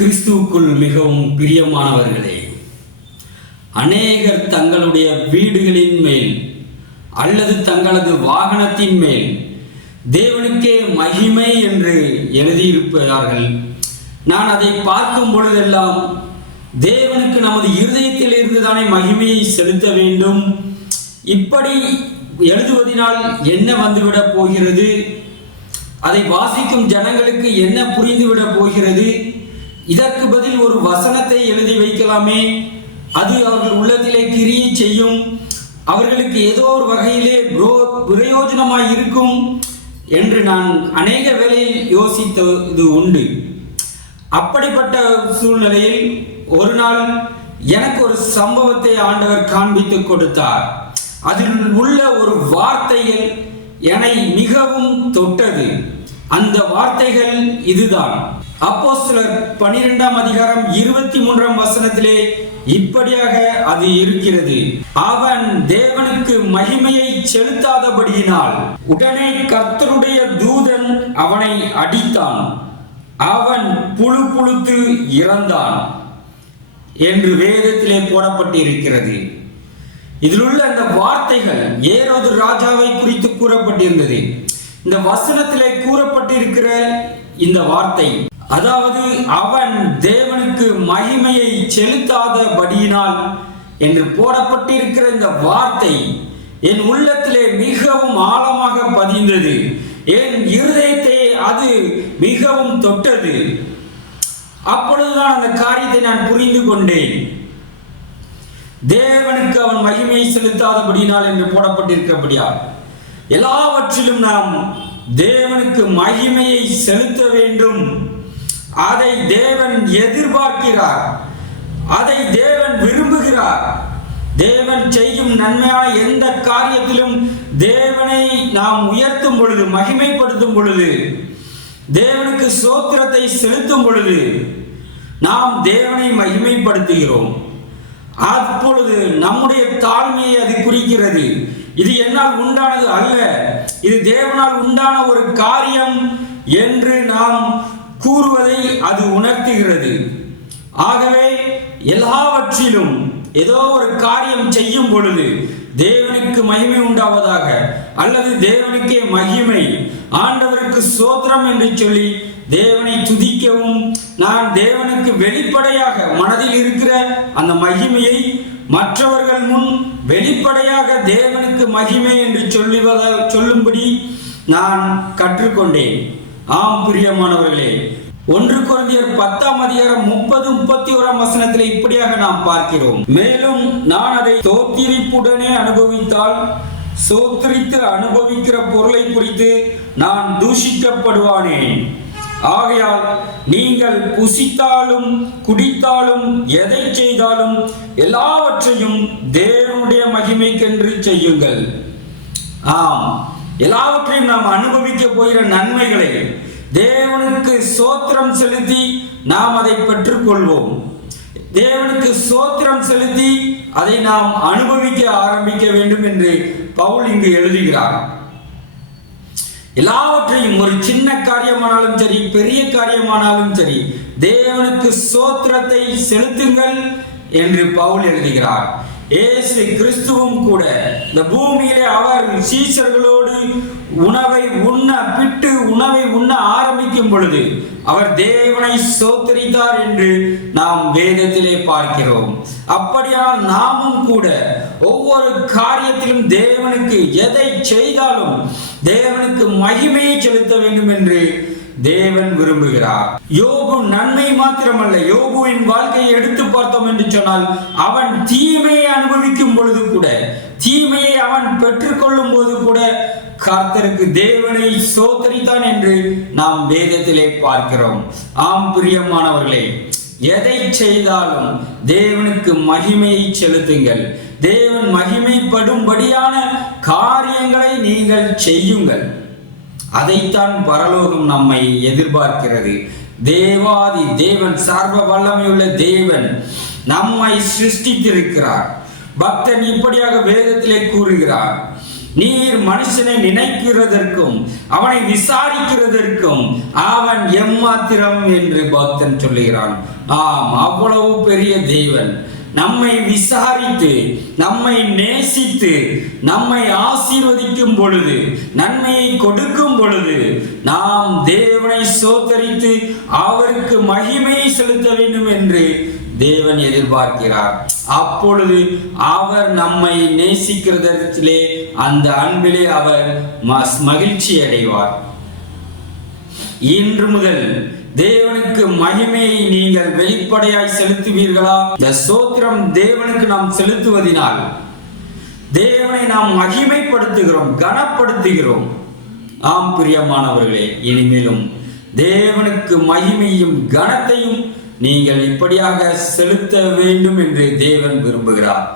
கிறிஸ்துவுக்குள் மிகவும் பிரியமானவர்களே அநேகர் தங்களுடைய வீடுகளின் மேல் அல்லது தங்களது வாகனத்தின் மேல் தேவனுக்கே மகிமை என்று எழுதியிருப்பார்கள் நான் அதை பார்க்கும் பொழுதெல்லாம் தேவனுக்கு நமது இருதயத்தில் இருந்து தானே மகிமையை செலுத்த வேண்டும்? இப்படி எழுதுவதனால் என்ன வந்துவிடப் போகிறது? அதை வாசிக்கும் ஜனங்களுக்கு என்ன புரிந்துவிடப் போகிறது? இதற்கு பதில் ஒரு வசனத்தை எழுதி வைக்கலாமே. அது அவர்கள் உள்ளத்திலே கிரியை செய்யும். அவர்களுக்கு ஏதோ ஒரு வகையிலே பிரயோஜனமாய் இருக்கும் என்று நான் அநேக வேளையில் யோசித்தது உண்டு. அப்படிப்பட்ட சூழ்நிலையில் ஒரு நாள் எனக்கு ஒரு சம்பவத்தை ஆண்டவர் காண்பித்து கொடுத்தார். அதில் உள்ள ஒரு வார்த்தைகள் என்னை மிகவும் தொட்டது. அந்த வார்த்தைகள் இதுதான். அப்போஸ்தலர் பனிரெண்டாம் அதிகாரம் இருபத்தி மூன்றாம் வசனத்திலே இப்படியாக அது இருக்கிறது. அவன் தேவனுக்கு மகிமையை செலுத்தாதபடியினால் உடனே கர்த்தருடைய தூதன் அவனை அடித்தான். அவன் புழு புழுத்து இறந்தான் என்று வேதத்திலே போடப்பட்டிருக்கிறது. இதில் உள்ள அந்த வார்த்தைகள் ஏரோது ராஜாவை குறித்து கூறப்பட்டிருந்தது. இந்த வசனத்திலே கூறப்பட்டிருக்கிற இந்த வார்த்தை அதாவது அவன் தேவனுக்கு மகிமையை செலுத்தாதபடியினால் என்று போடப்பட்டிருக்கிற இந்த வார்த்தை என் உள்ளத்திலே மிகவும் ஆழமாக பதிந்தது. என் இருதயத்தை அது மிகவும் தொட்டது. அப்பொழுதுதான் அந்த காரியத்தை நான் புரிந்து கொண்டேன். தேவனுக்கு அவன் மகிமையை செலுத்தாதபடினால் என்று போடப்பட்டிருக்கிறபடியா எல்லாவற்றிலும் நாம் தேவனுக்கு மகிமையை செலுத்த வேண்டும். அதை தேவன் எதிர்பார்க்கிறார். அதை தேவன் விரும்புகிறார். தேவன் செய்யும் நன்மையான எந்த காரியத்திலும் தேவனை நாம் உயர்த்தும் பொழுது மகிமைப்படுத்தும் பொழுது தேவனுக்கு சோத்திரத்தை செலுத்தும் பொழுது நாம் தேவனை மகிமைப்படுத்துகிறோம். அப்பொழுது நம்முடைய தாழ்மையை அது குறிக்கிறது. இது என்னால் உண்டானது அல்ல. இது தேவனால் உண்டான ஒரு காரியம் என்று நாம் கூறுவதை அது உணர்த்துகிறது. ஆகவே எல்லாவற்றிலும் ஏதோ ஒரு காரியம் செய்யும் பொழுது தேவனுக்கு மகிமை உண்டாவதாக அல்லது தேவனுக்கே மகிமை ஆண்டவருக்கு சோத்திரம் என்று சொல்லி தேவனை துதிக்கவும் நான் தேவனுக்கு வெளிப்படையாக மனதில் இருக்கிற அந்த மகிமையை மற்றவர்கள் முன் வெளிப்படையாக தேவனுக்கு மகிமை என்று சொல்லுவத சொல்லும்படி நான் கற்றுக்கொண்டேன். ஆம் பிரியமானவர்களே. ஒன்று குழந்தையர் பத்தாம் அதிகாரம் முப்பது முப்பத்தி ஓராம் வசனத்தில் இப்படியாக நாம் பார்க்கிறோம். மேலும் நான் அதை தோத்திரிப்புடனே அனுபவித்தால் சோத்திரித்து அனுபவிக்கிற பொருளை குறித்து நான் தூஷிக்கப்படுவானேன் ஆகையால் நீங்கள் புசித்தாலும் குடித்தாலும் எதை செய்தாலும் எல்லாவற்றையும் தேவனுடைய மகிமைக்கென்று செய்யுங்கள். ஆம். எல்லாவற்றையும் நாம் அனுபவிக்க போகிற நன்மைகளை தேவனுக்கு சோத்திரம் செலுத்தி நாம் அதை பெற்றுக்கொள்வோம். தேவனுக்கு சோத்திரம் செலுத்தி அதை நாம் அனுபவிக்க ஆரம்பிக்க வேண்டும் என்று பவுல் இங்கு எழுதுகிறார். எல்லாவற்றையும் ஒரு சின்ன காரியமானாலும் சரி பெரிய காரியமானாலும் சரி தேவனுக்கு சோத்திரத்தை செலுத்துங்கள் என்று பவுல் எழுதுகிறார். ஏசு கிறிஸ்துவும் கூட இந்த பூமியிலே அவர் சீசர்களோடு உணவை உண்ண பிட்டு உணவை உண்ண ஆரம்பிக்கும் பொழுது அவர் தேவனை சோத்தரித்தார் என்று நாம் வேதத்திலே பார்க்கிறோம். அப்படியானால் நாமும் கூட ஒவ்வொரு காரியத்திலும் தேவனுக்கு எதை செய்தாலும் தேவனுக்கு மகிமையை செலுத்த வேண்டும் என்று தேவன் விரும்புகிறார். யோபு நன்மை மாத்திரமல்ல யோபுவின் வாழ்க்கையை எடுத்து பார்த்தோம் என்று சொன்னால் அவன் தீமையை அனுபவிக்கும் பொழுது கூட தீமையை அவன் பெற்றுக்கொள்ளும் போது கூட கர்த்தருக்கு தேவனை சோதரித்தான் என்று நாம் வேதத்திலே பார்க்கிறோம். ஆம் பிரியமானவர்களே எதை செய்தாலும் தேவனுக்கு மகிமையை செலுத்துங்கள். தேவன் மகிமைப்படும்படியான காரியங்களை நீங்கள் செய்யுங்கள். அதைத்தான் பரலோகம் நம்மை எதிர்பார்க்கிறது. தேவாதி தேவன் சர்வ வல்லமையுள்ள தேவன் நம்மை சிருஷ்டித்திருக்கிறார். பக்தன் இப்படியாக வேதத்திலே கூறுகிறார். நீர் மனுஷனை நினைக்கிறதற்கும் அவனை விசாரிக்கிறதற்கும் அவன் எம்மாத்திரம் என்று பக்தன் சொல்லுகிறான். ஆம் அவ்வளவு பெரிய தேவன். நம்மை விசாரித்து நம்மை நேசித்து நம்மை ஆசீர்வதிக்கும் பொழுது நன்மையை கொடுக்கும் பொழுது நாம் தேவனை சோதரித்து அவருக்கு மகிமையை செலுத்த வேண்டும் என்று தேவன் எதிர்பார்க்கிறார். அப்பொழுது அவர் நம்மை நேசிக்கிறதிலே அந்த அன்பிலே அவர் மகிழ்ச்சி அடைவார் இன்று முதல் தேவனுக்கு மகிமையை நீங்கள் வெளிப்படையாய் செலுத்துவீர்களா? இந்த சோத்திரம் தேவனுக்கு நாம் செலுத்துவதினால் தேவனை நாம் மகிமைப்படுத்துகிறோம் கனப்படுத்துகிறோம். ஆம் பிரியமானவர்களே இனிமேலும் தேவனுக்கு மகிமையும் கனத்தையும் நீங்கள் இப்படியாக செலுத்த வேண்டும் என்று தேவன் விரும்புகிறார்.